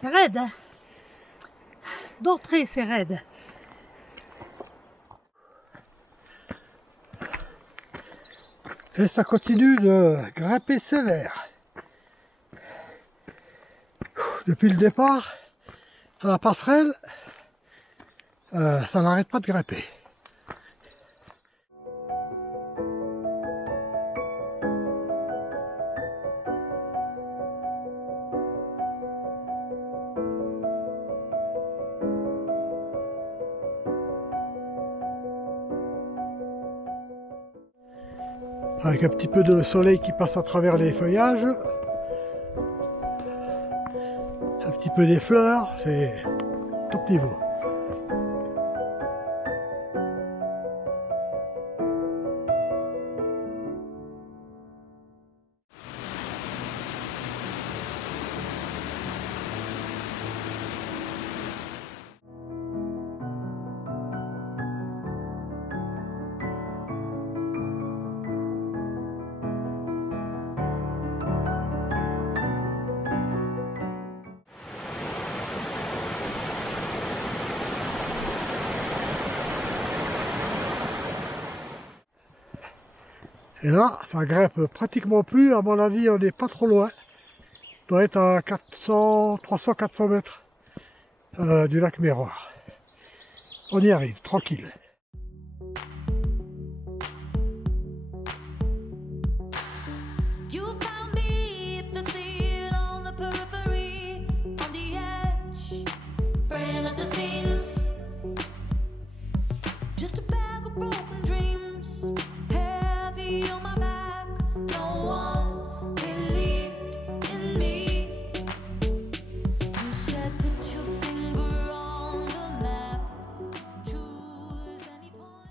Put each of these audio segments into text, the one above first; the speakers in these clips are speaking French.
C'est raide, hein. D'entrée, c'est raide. Et ça continue de grimper sévère. Depuis le départ, à la passerelle, ça n'arrête pas de grimper. Avec un petit peu de soleil qui passe à travers les feuillages, un petit peu des fleurs, c'est top niveau. Et là, ça grimpe pratiquement plus, à mon avis, on n'est pas trop loin. On doit être à 300-400 mètres du lac Miroir. On y arrive, tranquille. You found me at the scene on the periphery, on the edge, praying at the scenes. Just a bag of broken dreams, heavy on my back. No one believed in me. You said put your finger on the map, choose any point.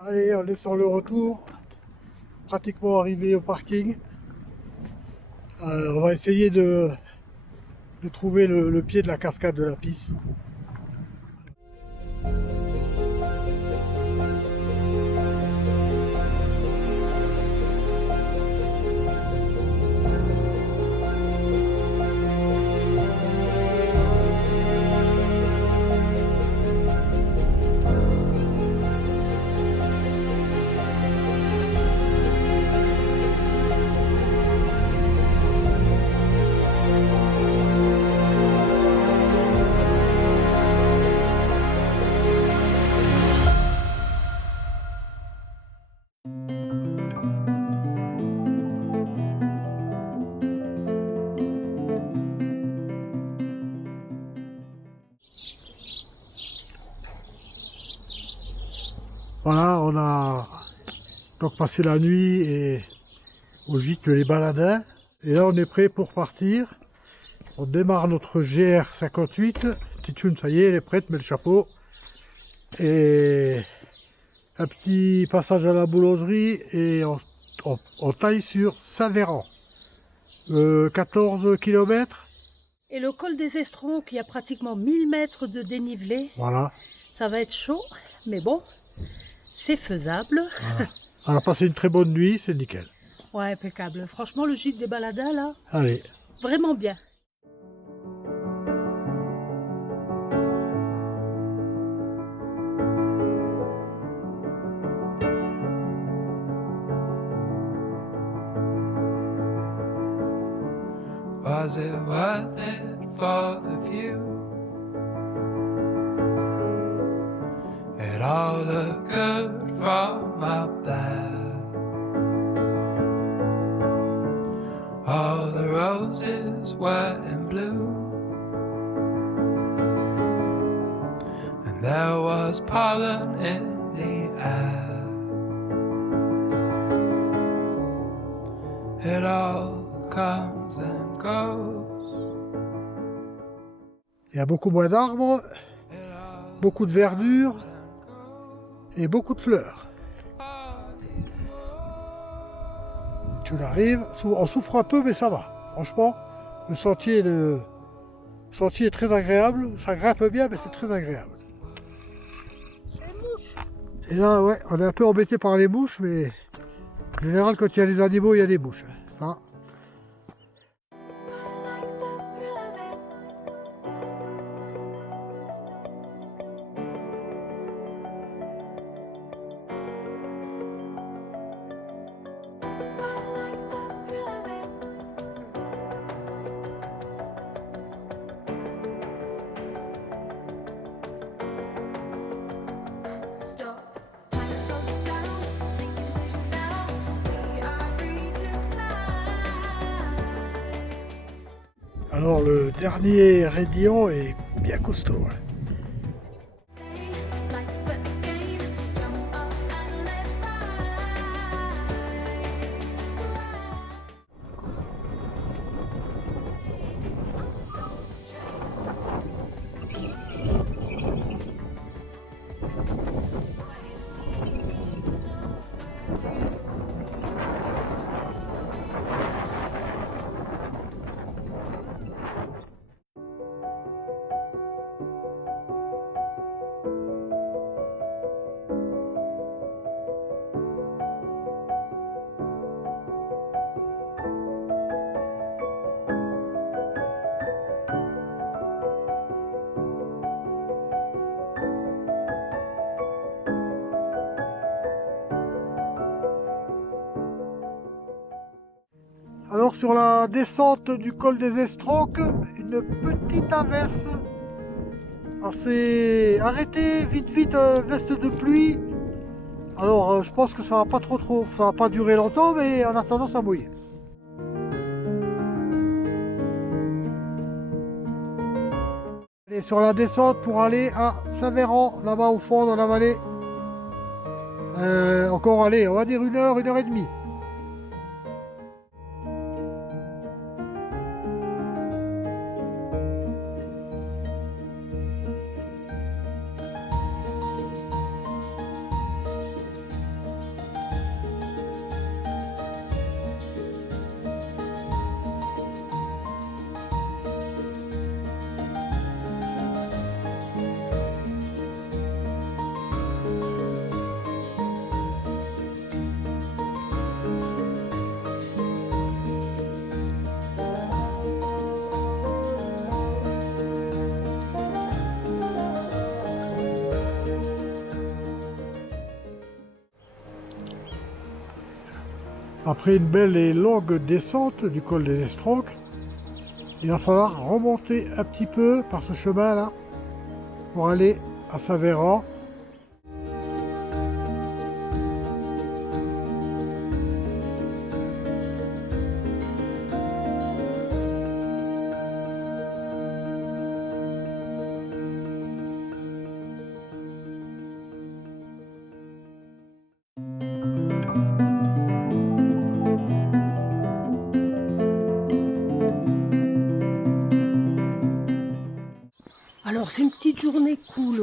Allez, on est sur le retour, pratiquement arrivé au parking. On va essayer de trouver le pied de la cascade de la piste. Voilà, on a donc passé la nuit et au gîte Les Baladins. Et là, on est prêt pour partir. On démarre notre GR58. Titchoun, ça y est, elle est prête, met le chapeau. Et un petit passage à la boulangerie et on taille sur Saint-Véran. 14 km. Et le col des Estrons, qui a pratiquement 1000 mètres de dénivelé, Voilà. ça va être chaud, mais bon, c'est faisable. Voilà. On a passé une très bonne nuit, c'est nickel. Ouais, impeccable. Franchement, le gîte des Baladins, là, Allez. vraiment bien. Was it worth it for the view? It all looked good from up there. All the roses were in bloom, and there was pollen in the air. It all comes and goes. Il y a beaucoup moins d'arbres, beaucoup de verdure et beaucoup de fleurs. Tu l'arrives, on souffre un peu mais ça va. Franchement, le sentier est très agréable, ça grimpe bien mais c'est très agréable. Et là ouais, on est un peu embêté par les mouches mais en général quand il y a les animaux il y a des mouches. Ça. Stop. Time slows us down. Make your decisions now. We are free to fly. Alors le dernier raidillon est bien costaud. Hein. Life's but a game. Jump up and let's fly. Alors sur la descente du col des Estroques, une petite averse. Alors c'est arrêté vite veste de pluie. Alors je pense que ça va pas ça va pas durer longtemps mais en attendant ça mouille. Et sur la descente pour aller à Saint-Véran, là-bas au fond dans la vallée. Encore aller, on va dire 1 heure et demie. Après une belle et longue descente du col des Estroques, il va falloir remonter un petit peu par ce chemin là pour aller à Saint-Véran.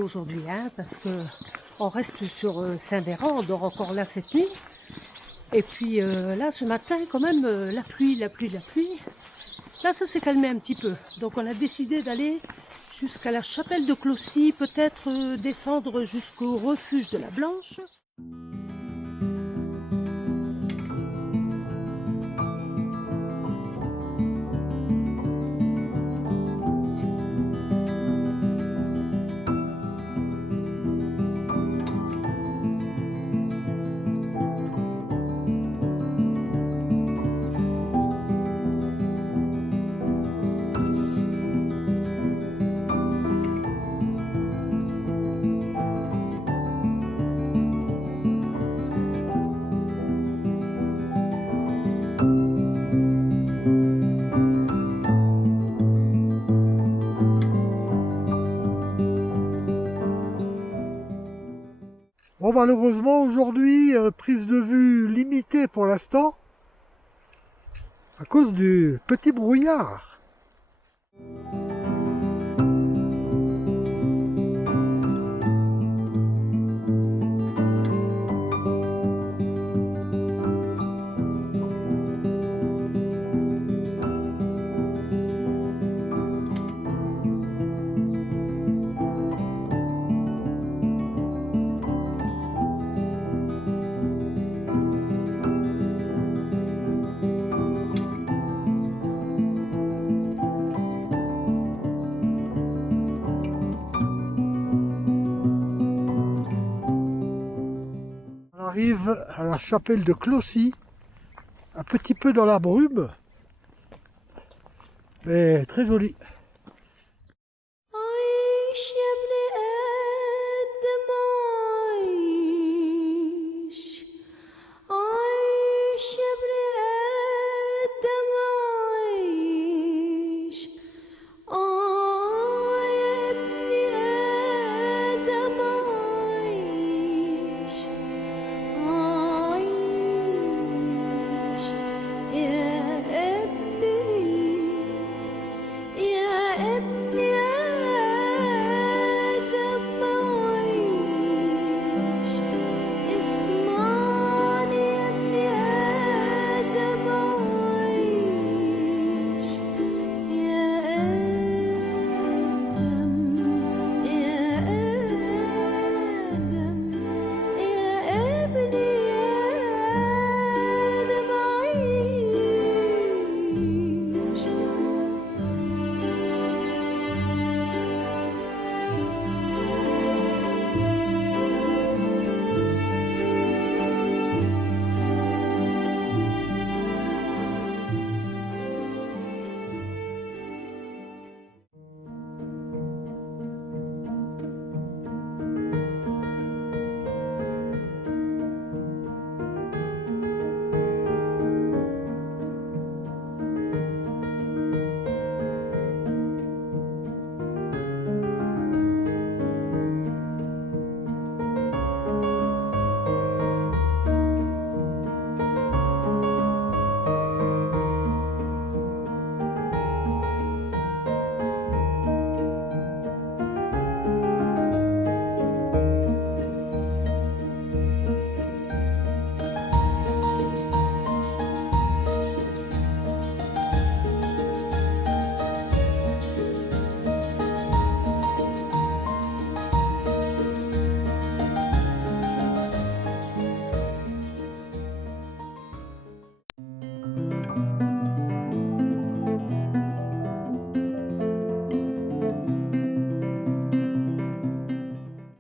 aujourd'hui, hein, parce que on reste sur Saint-Véran, on dort encore là cette nuit. Et puis là, ce matin, quand même, la pluie. Là, ça s'est calmé un petit peu. Donc on a décidé d'aller jusqu'à la chapelle de Clossy, peut-être descendre jusqu'au refuge de la Blanche. Bon, malheureusement, aujourd'hui, prise de vue limitée pour l'instant, à cause du petit brouillard. On arrive à la chapelle de Clossy, un petit peu dans la brume, mais très jolie. عيش يا ابن آدم عيش عيش يا ابن آدم عيش يا ابن آدم عيش عيش يا ابني يا ابن آدم عيش اسمعني يا ابن آدم عيش يا آدم يا آدم يا ابني آدم عيش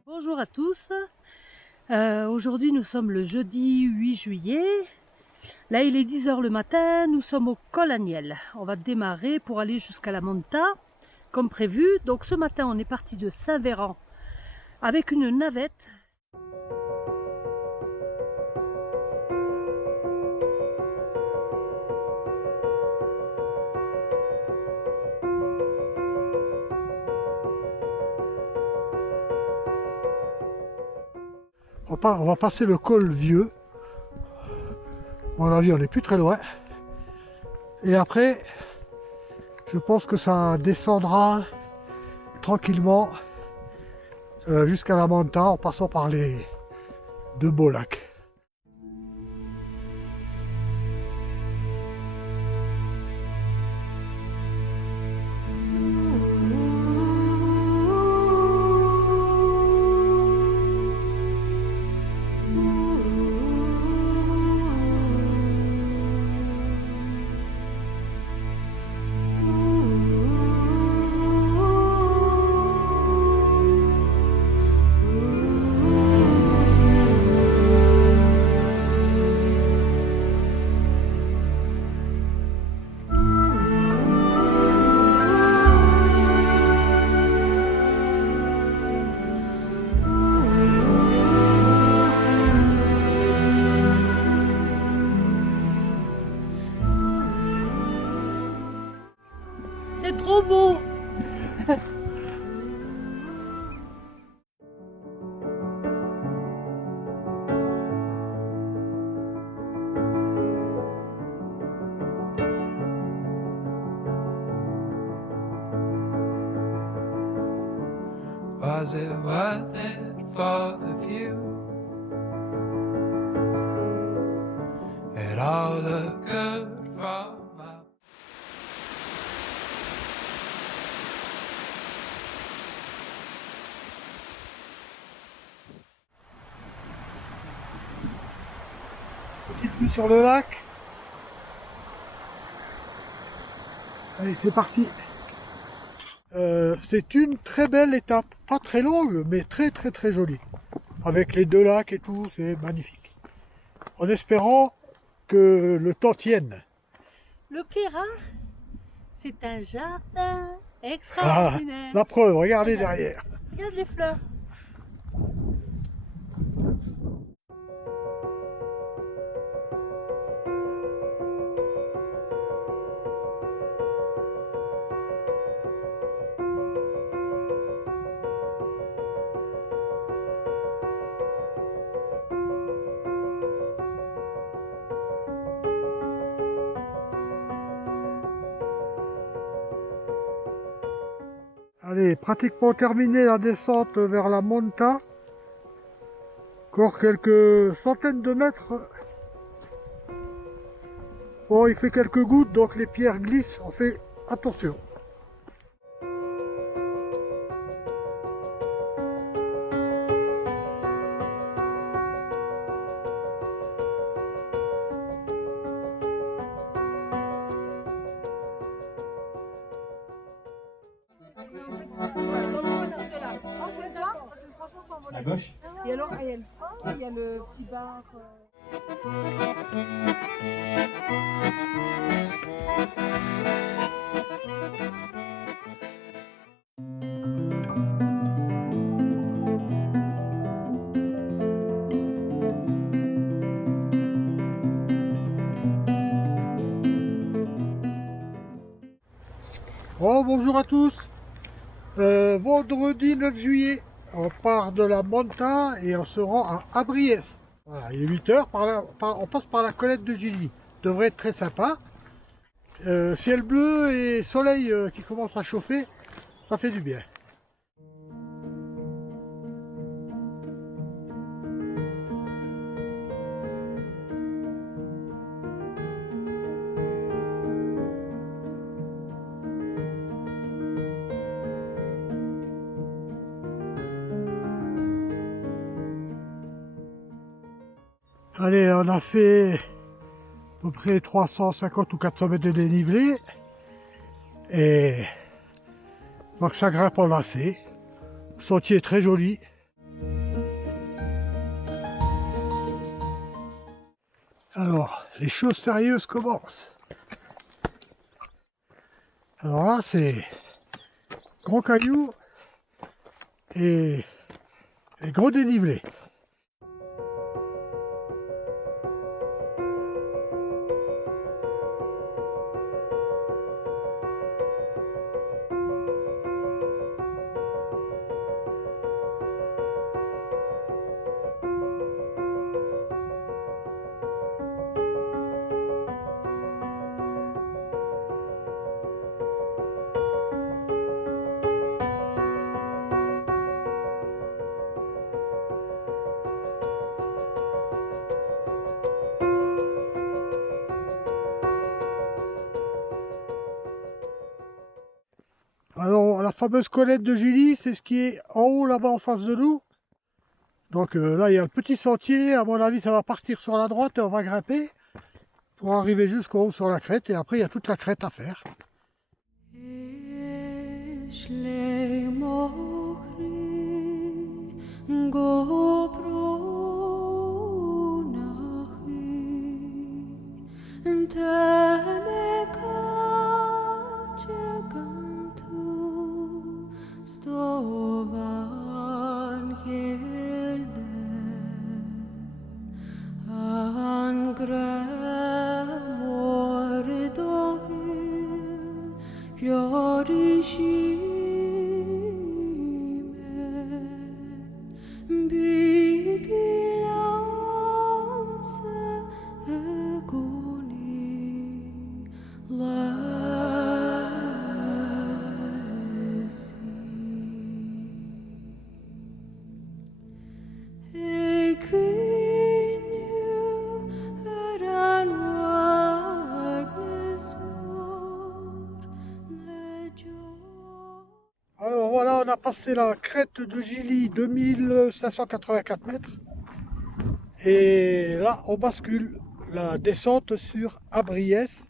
Bonjour à tous. Aujourd'hui nous sommes le jeudi 8 juillet. Là il est 10 h le matin, nous sommes au col Aniel. On va démarrer pour aller jusqu'à la Monta comme prévu. Donc ce matin on est parti de Saint-Véran avec une navette. On va passer le col Vieux. À mon avis, on n'est plus très loin. Et après, je pense que ça descendra tranquillement jusqu'à la Manta en passant par les deux beaux lacs. C'est trop beau. Was it worth it for the view? It all looked good from up. Petite vue sur le lac. Allez, c'est parti. C'est une très belle étape, pas très longue, mais très jolie. Avec les deux lacs et tout, c'est magnifique. En espérant que le temps tienne. Le Kéra, c'est un jardin Ah, extraordinaire. la preuve, regardez derrière. Regarde les fleurs. Allez, pratiquement terminé la descente vers la Monta. Encore quelques centaines de mètres. Bon, il fait quelques gouttes, donc les pierres glissent, on fait attention. À gauche. Et alors, il y a le phare, il y a le petit bar. Oh, bonjour à tous. Vendredi 9 juillet, on part de la Monta et on se rend à Briès. Voilà, il est 8 h, on passe par la Colette de Gilly. Devrait être très sympa. Ciel bleu et soleil qui commence à chauffer, ça fait du bien. Allez, on a fait à peu près 350 ou 400 mètres de dénivelé. Et donc ça grimpe en lacet. Le sentier est très joli. Alors, les choses sérieuses commencent. Alors là, c'est gros cailloux et gros dénivelé. fameuse colline de Gilly, c'est ce qui est en haut là-bas en face de nous. Donc là, il y a le petit sentier. À mon avis, ça va partir sur la droite et on va grimper pour arriver jusqu'en haut sur la crête. Et après, il y a toute la crête à faire. Alors voilà, on a passé la crête de Gilly, 2584 mètres. Et là, on bascule la descente sur Abriès.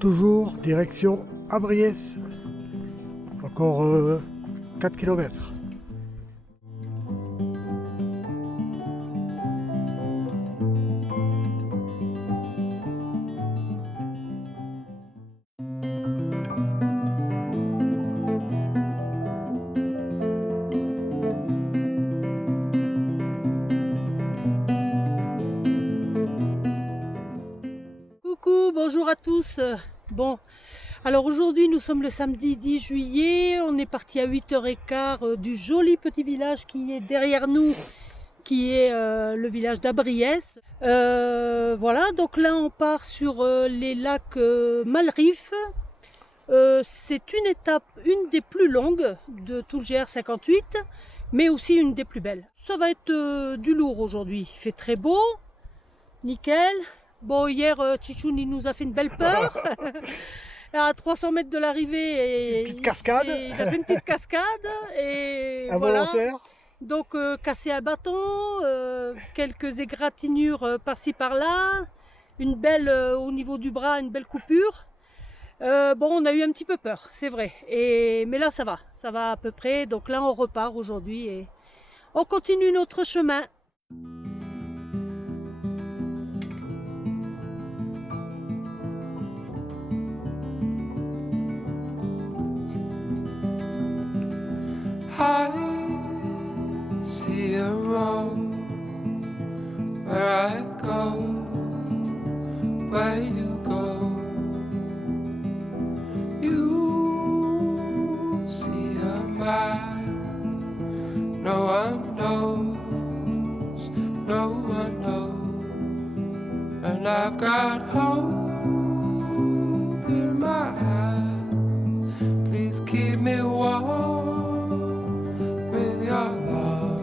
Toujours direction Abriès, encore 4 km. Coucou, bonjour à tous. Bon, alors aujourd'hui nous sommes le samedi 10 juillet, on est parti à 8h15 du joli petit village qui est derrière nous, qui est le village d'Abriès. Voilà, donc là on part sur les lacs Malrive. C'est une étape, une des plus longues de tout le GR58, mais aussi une des plus belles. Ça va être du lourd aujourd'hui, il fait très beau, nickel. Bon, hier, Tchichoun, il nous a fait une belle peur. À 300 mètres de l'arrivée. Une petite cascade. Il a fait une petite cascade. Et Involontaire. voilà. Donc, cassé un bâton, quelques égratignures par-ci par-là, une belle, au niveau du bras, une belle coupure. Bon, on a eu un petit peu peur, c'est vrai. Mais là, ça va à peu près. Donc là, on repart aujourd'hui et on continue notre chemin. I see a road where I go, where you go. You see a man no one knows, no one knows. And I've got hope in my hands. Please keep me warm with your love.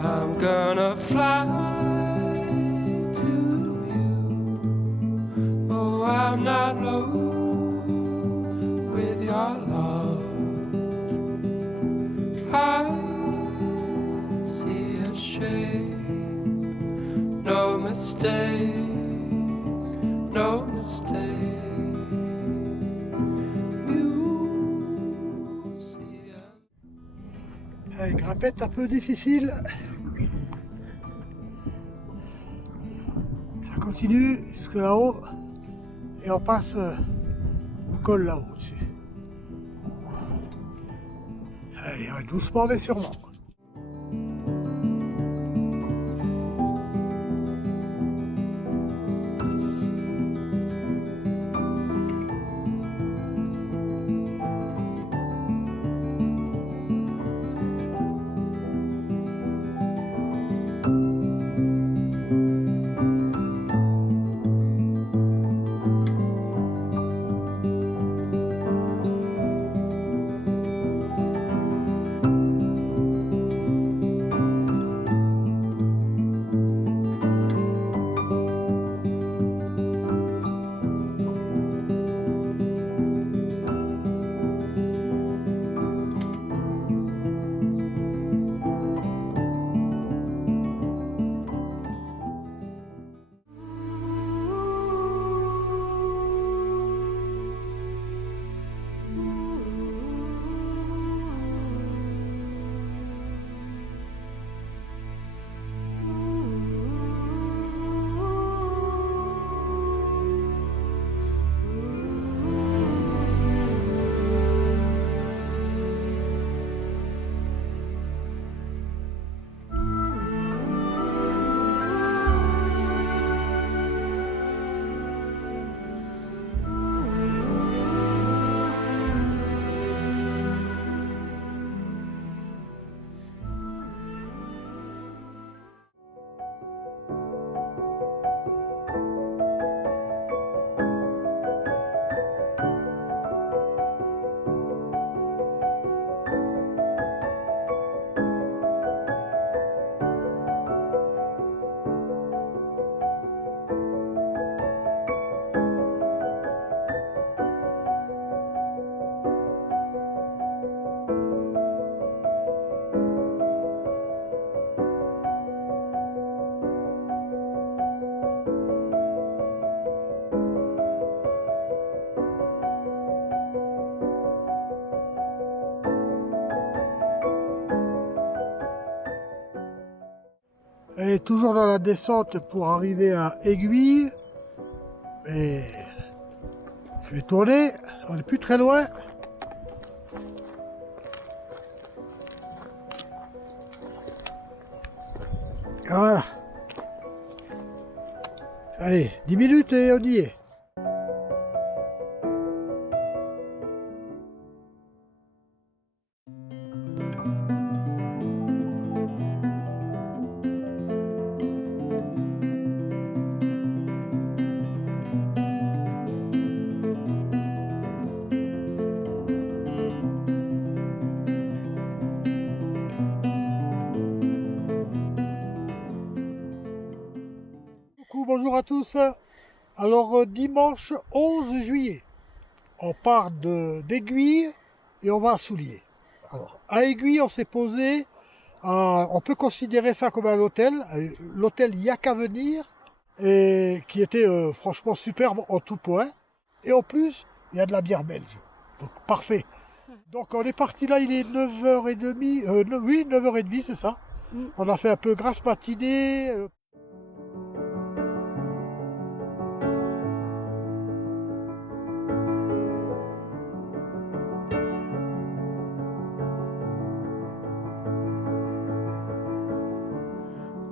I'm gonna fly to you. Oh, I'm not low with your love. I see a shape, no mistake, no mistake. Une grimpette un peu difficile. Ça continue jusque là-haut et on passe au col là-haut dessus. Allez, on doucement mais sûrement. Et toujours dans la descente pour arriver à Aiguille. Et je vais tourner, on n'est plus très loin. Voilà. Allez, 10 minutes et on y est. Bonjour à tous. Alors dimanche 11 juillet, on part d'Aiguille et on va à Souliers. Alors, à Aiguille, on s'est posé, on peut considérer ça comme un hôtel, l'hôtel Y a qu'à venir, et qui était franchement superbe en tout point. Et en plus, il y a de la bière belge. Donc parfait. Donc on est parti là, il est 9h30, oui 9h30 c'est ça. On a fait un peu grasse matinée.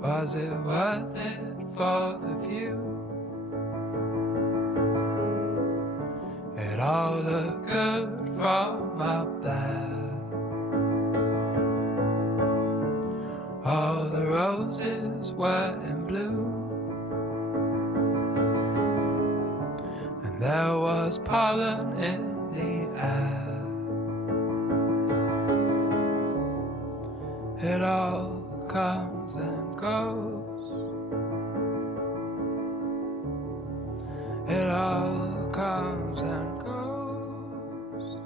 Was it worth it for the view? It all looked good from up there. All the roses were in bloom, and there was pollen in the air. It all comes and goes. It all comes and goes.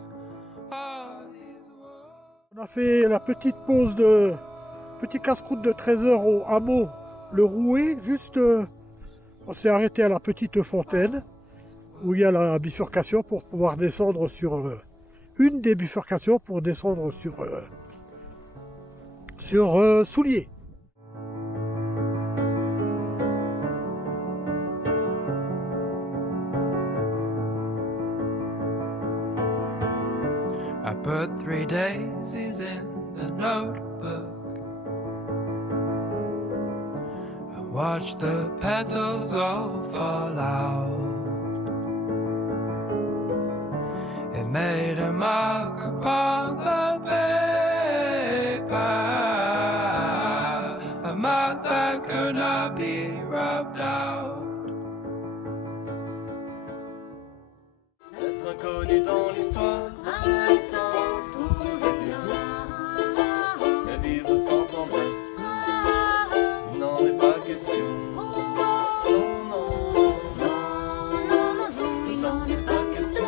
All these words. On a fait la petite pause petit casse-croûte de 13 heures au hameau Le Rouet. Juste, on s'est arrêté à la petite fontaine où il y a la bifurcation pour pouvoir descendre sur une des bifurcations pour descendre sur Souliers. I put 3 daisies in the notebook. I watch the petals all fall out. It made a mark upon the paper, a mark that could not be rubbed out. Être inconnu dans l'histoire, Sans trouver bien. mais vivre sans tendresse, il n'en est pas question. Non, non, il n'en est pas question.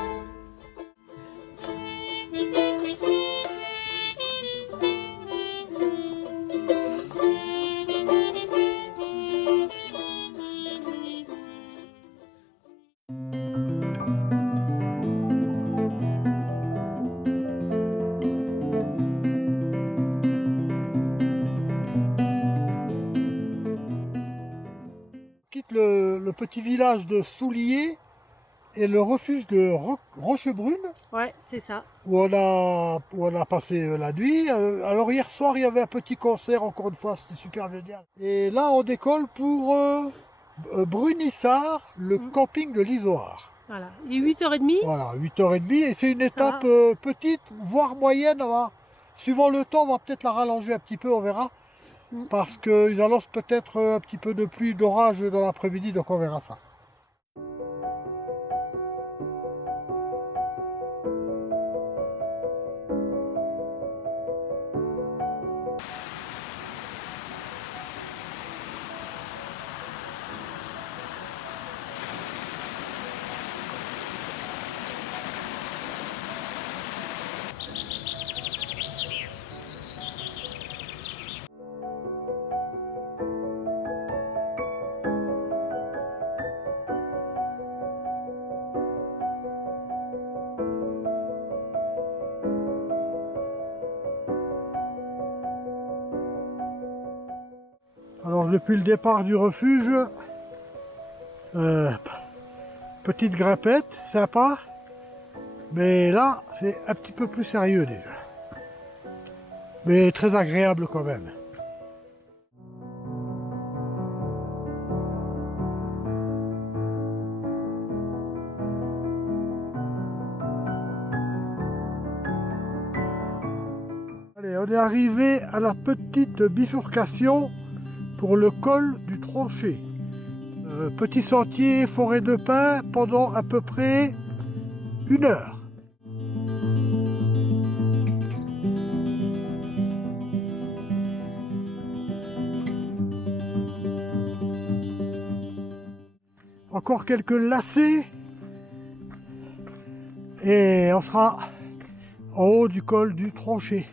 Quitte le petit village de Soulier et le refuge de Rochebrune Ouais, c'est ça. où on a passé la nuit. Alors hier soir il y avait un petit concert, encore une fois c'était super génial. Et là on décolle pour Brunissard, le camping de l'Isoard. Voilà. Il est 8h30. Voilà, 8h30 et c'est une étape petite, voire moyenne. Suivant le temps, on va peut-être la rallonger un petit peu, on verra. Parce qu'ils annoncent peut-être un petit peu de pluie, d'orage dans l'après-midi, donc on verra ça. Alors depuis le départ du refuge, petite grimpette, sympa, mais là c'est un petit peu plus sérieux déjà, mais très agréable quand même. Allez, on est arrivé à la petite bifurcation pour le col du Tronchet. Petit sentier, forêt de pins pendant à peu près 1 heure. Encore quelques lacets et on sera en haut du col du Tronchet.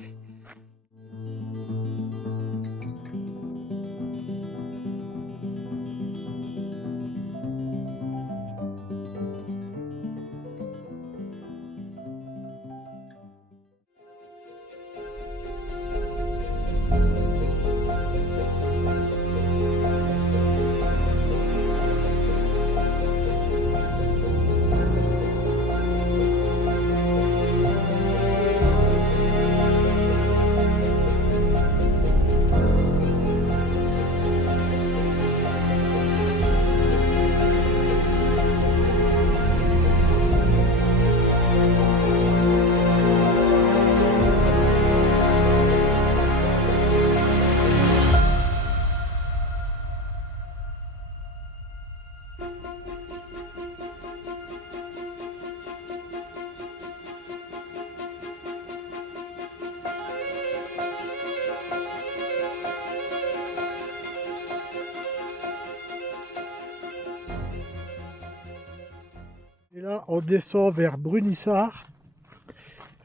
Et là, on descend vers Brunissard.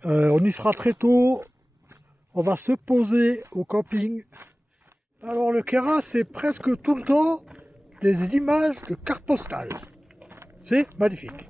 On y sera très tôt. On va se poser au camping. Alors le Queyras, c'est presque tout le temps des images de cartes postales. C'est magnifique.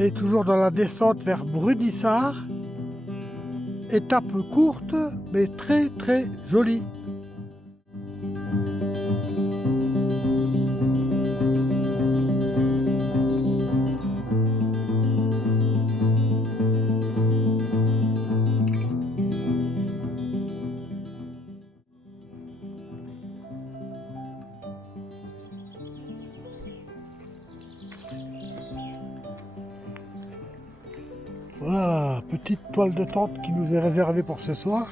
Allez, toujours dans la descente vers Brunissart. Étape courte, mais très très jolie. Voilà, petite toile de tente qui nous est réservée pour ce soir.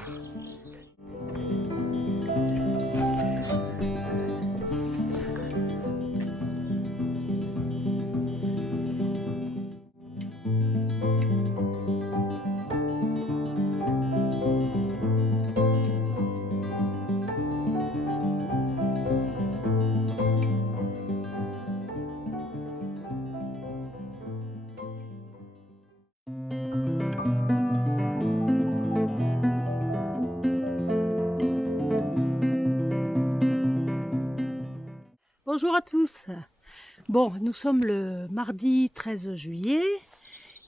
Bonjour à tous. Bon, nous sommes le mardi 13 juillet.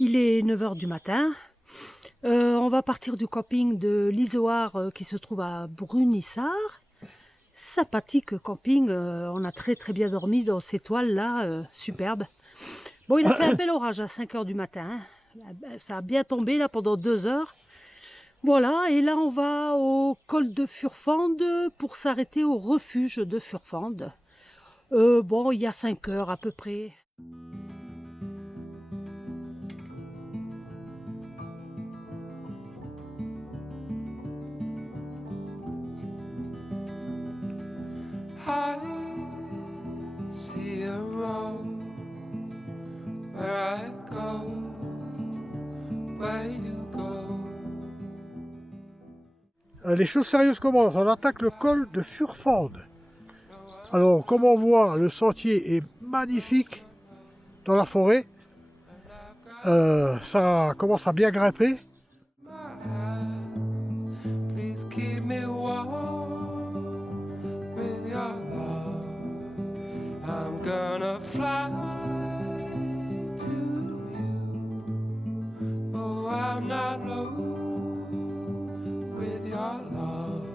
Il est 9 h du matin. On va partir du camping de l'Isoard qui se trouve à Brunissart. Sympathique camping. On a très très bien dormi dans ces toiles là, superbe. Bon, il a fait un bel orage à 5 h du matin. Ça a bien tombé là pendant 2 heures. Voilà, et là on va au col de Furfande pour s'arrêter au refuge de Furfande. Bon, il y a 5 heures à peu près. I see a road where I go, where you go. Les choses sérieuses commencent. On attaque le col de Furfande. Alors, comme on voit, le sentier est magnifique dans la forêt. Ça commence à bien grimper. Please keep me warm with your love. I'm gonna fly to you. Oh, I'm not low with your love.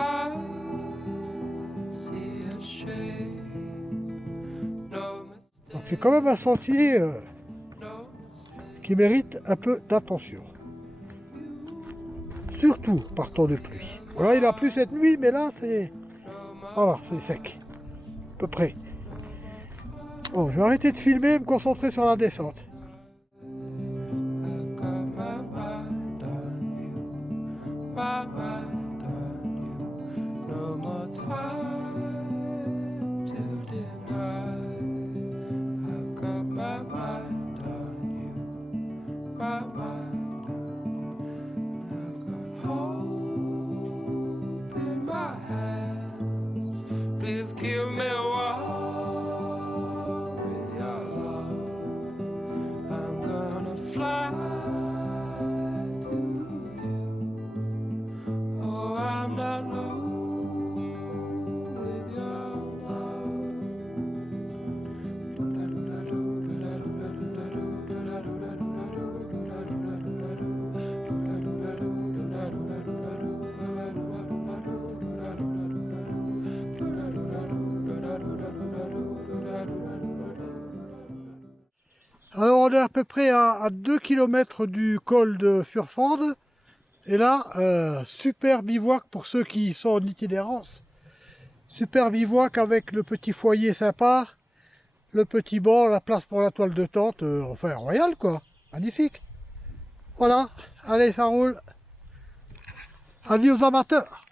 I see a shade. No mistake, Donc c'est quand même un sentier no mistake. qui mérite un peu d'attention. Surtout par temps de pluie. Voilà, il a plu cette nuit, mais là c'est... Voilà, c'est sec. À peu près. Bon, je vais arrêter de filmer et me concentrer sur la descente. I've got my mind on you, my mind on you. No more time to deny. I've got my mind on you, my mind on you. I've got hope in my hands. Please give me one. Fly to you. Oh, I'm not low with your love. Alors on est à peu près à 2 km du col de Furfande. Et là, super bivouac pour ceux qui sont en itinérance. Super bivouac avec le petit foyer sympa, le petit banc, la place pour la toile de tente, enfin royal quoi, magnifique. Voilà, allez ça roule. Avis aux amateurs.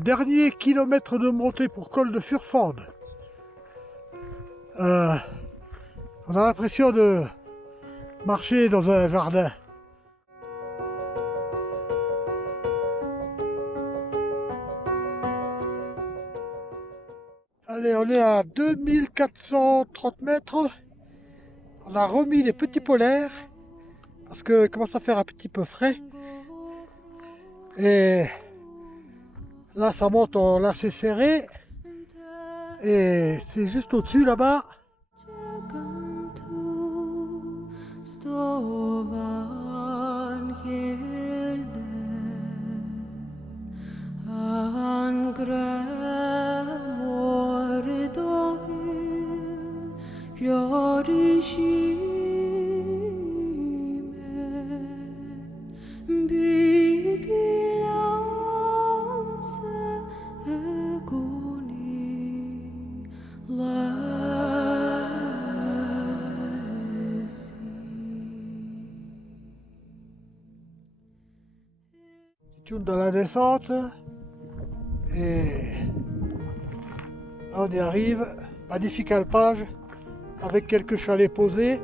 dernier kilomètre de montée pour col de Furford. On a l'impression de marcher dans un jardin. Allez, on est à 2430 mètres. On a remis les petits polaires parce que commence à faire un petit peu frais. Et là, ça monte en lacet serré. Et c'est juste au-dessus là-bas. Tune dans la descente. Et là, on y arrive. Magnifique alpage avec quelques chalets posés,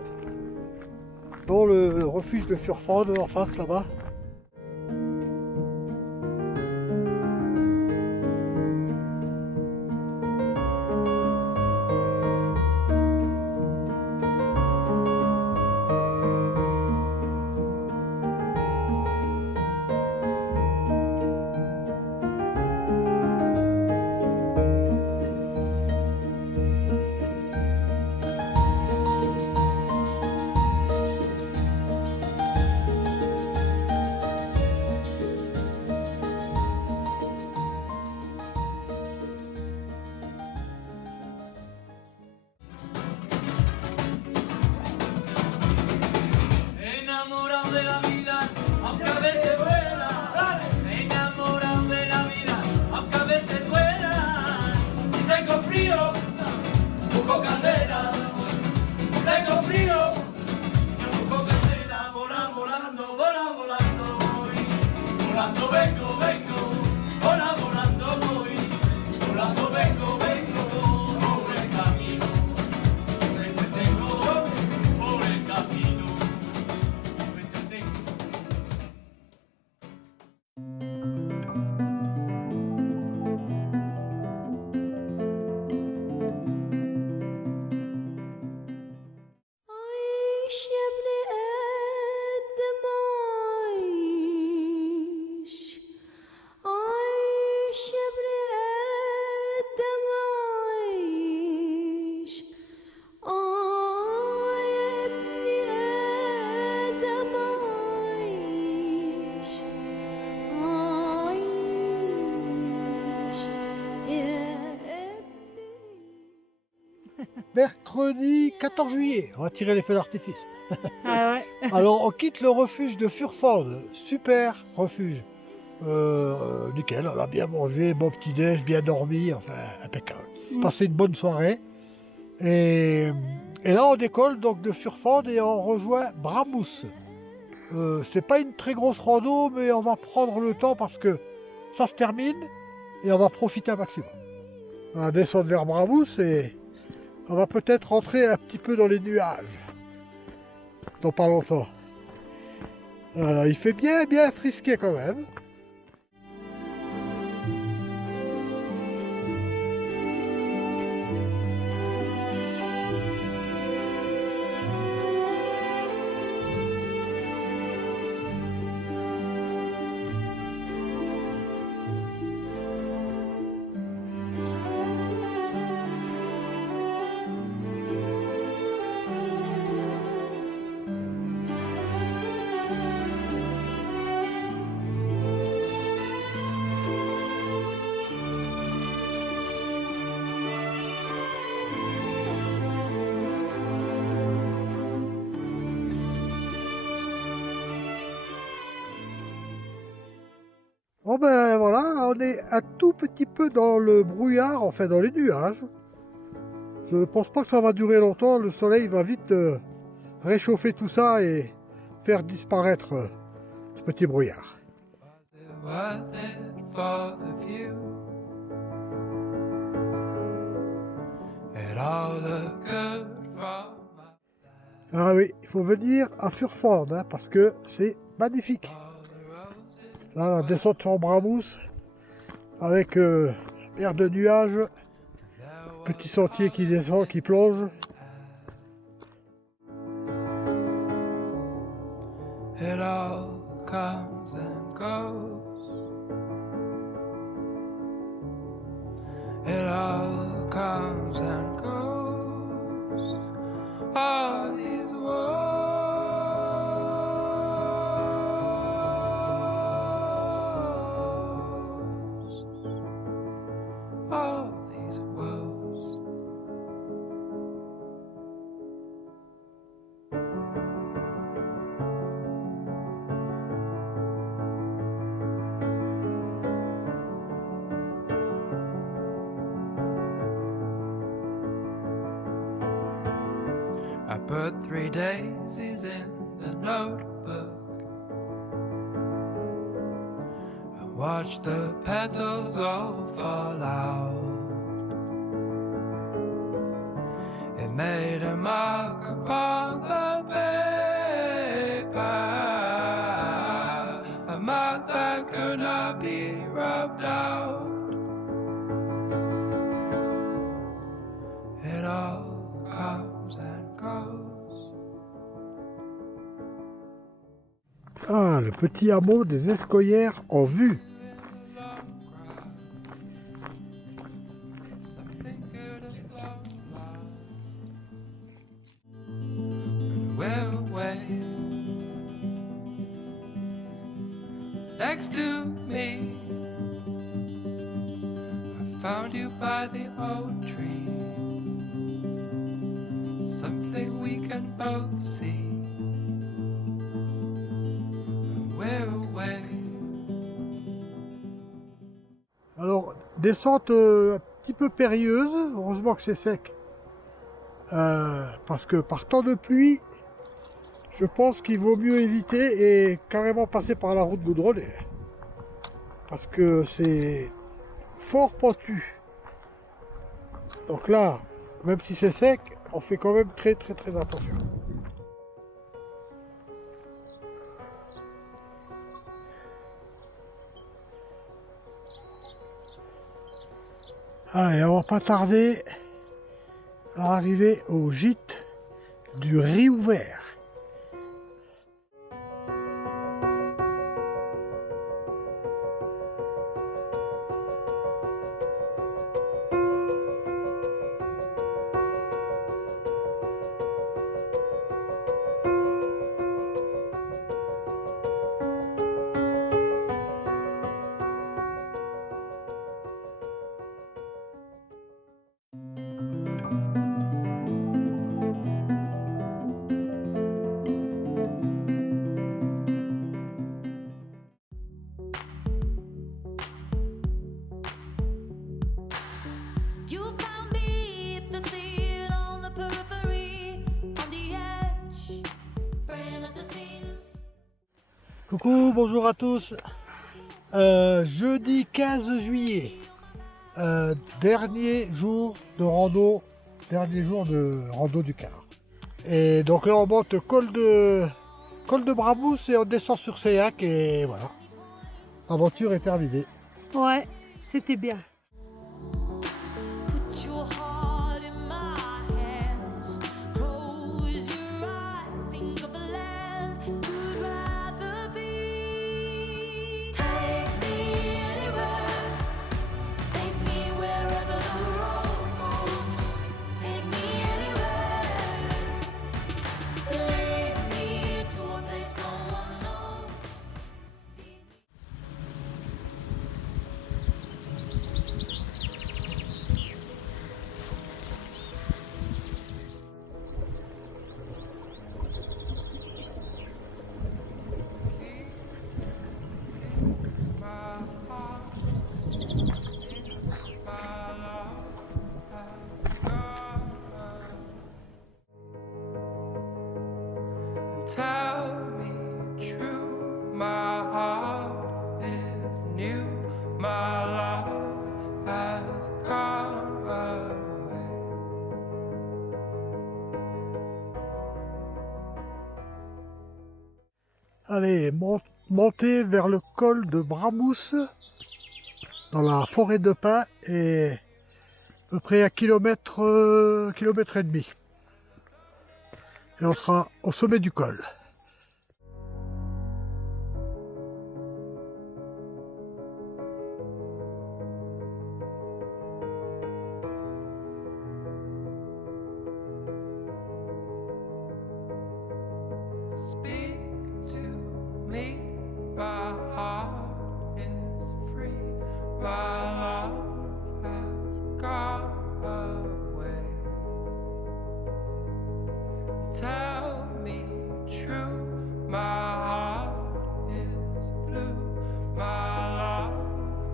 dont le refuge de Furford en face là-bas. Enamorado de la vida, aunque a veces duela. Enamorado de la vida, aunque a veces duela. Si tengo frío, busco candela. Si tengo frío, yo busco candela. Volando, voy. Volando vengo, volando voy. Volando vengo, por el camino. Me entretengo por el camino. عيش يا ابني قد ما عيش عيش يا ابني قد ما عيش يا ابني قد ما عيش عيش يا ابني. Mercredi 14 juillet, on va tirer les feux d'artifice. Ah ouais. Alors on quitte le refuge de Furford, super refuge. Nickel, on a bien mangé, bon petit-déj, bien dormi, enfin impeccable. Passé une bonne soirée. Et là on décolle donc de Furford et on rejoint Bramous. C'est pas une très grosse rando, mais on va prendre le temps parce que ça se termine et on va profiter un maximum. On va descendre vers Bramous et on va peut-être rentrer un petit peu dans les nuages. Dans pas longtemps. Il fait bien frisqué quand même. Bon ben voilà, on est un tout petit peu dans le brouillard, enfin dans les nuages. Je ne pense pas que ça va durer longtemps, le soleil va vite réchauffer tout ça et faire disparaître ce petit brouillard. Was it worth it for the view? and all the good from my Ah oui, il faut venir à Furfond, hein, parce que c'est magnifique. all the roses. Là, la descente sur Bramous, avec mer de nuages, petit sentier qui descend, qui plonge. It all comes and goes. It all comes and goes. All these woes. All these woes. I put 3 daisies in the notebook. I watched the petals all fall out. It made a mark upon the paper, a mark that could not be rubbed out. It all comes and goes. Ah, le petit hameau des Escoillères en vue. Something good is long lost. And we're away next to me. I found you by the old tree. Something we can both see. And we're away. Alors, descente un petit peu périlleuse, heureusement que c'est sec. Parce que par temps de pluie, je pense qu'il vaut mieux éviter et carrément passer par la route goudronnée. Parce que c'est fort pentu. Donc là, même si c'est sec, on fait quand même très attention. Allez, on va pas tarder à arriver au gîte du riz ouvert. You found me at the scene on the periphery, on the edge, praying at the scenes. Coucou, bonjour à tous. Jeudi 15 juillet, dernier jour de rando du car. Et donc là on monte col de Bramous et on descend sur Seillac et voilà. L'aventure est terminée. Ouais, c'était bien. Put your heart in my hands, close your eyes, think of a land you'd rather be. Take me anywhere, take me wherever the road goes. Take me anywhere, lead me to a place no one knows. My heart in my love has gone. And tell me true, my heart is new. My love has gone away. Allez, monter vers le col de Bramous, dans la forêt de pins, et à peu près à kilomètre et demi. Et on sera au sommet du col. Speak to me, my heart is free, my love has gone away. Tell me true, my heart is blue, my love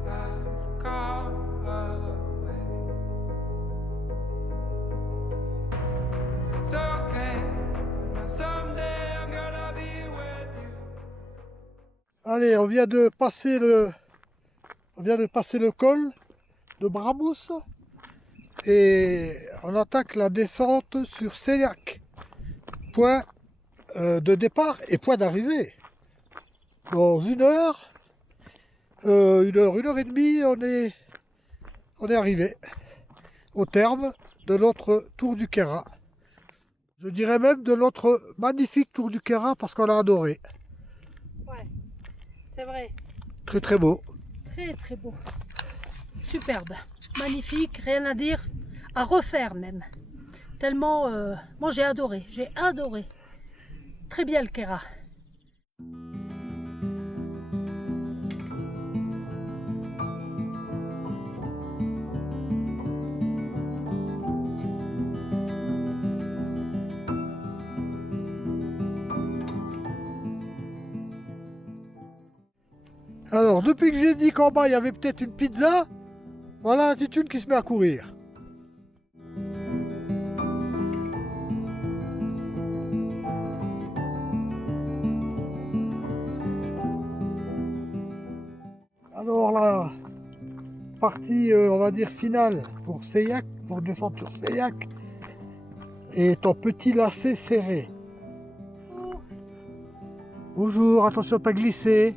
has gone away. It's okay, someday I'm gonna be with you. Allez, on vient de passer le col de Bramous et on attaque la descente sur Seillac. Point de départ et point d'arrivée. Dans une heure et demie, on est arrivé au terme de notre tour du Queyras. Je dirais même de notre magnifique tour du Queyras parce qu'on l'a adoré. Ouais, c'est vrai. Très très beau. Très très beau. Superbe. Magnifique, rien à dire. À refaire même. Tellement, moi j'ai adoré. Très bien le Queyras. Alors, depuis que j'ai dit qu'en bas il y avait peut-être une pizza, voilà un titune qui se met à courir. Alors la partie, on va dire finale pour Seillac, pour descendre sur Seillac, est en petit lacet serré. Bonjour, attention à pas glisser.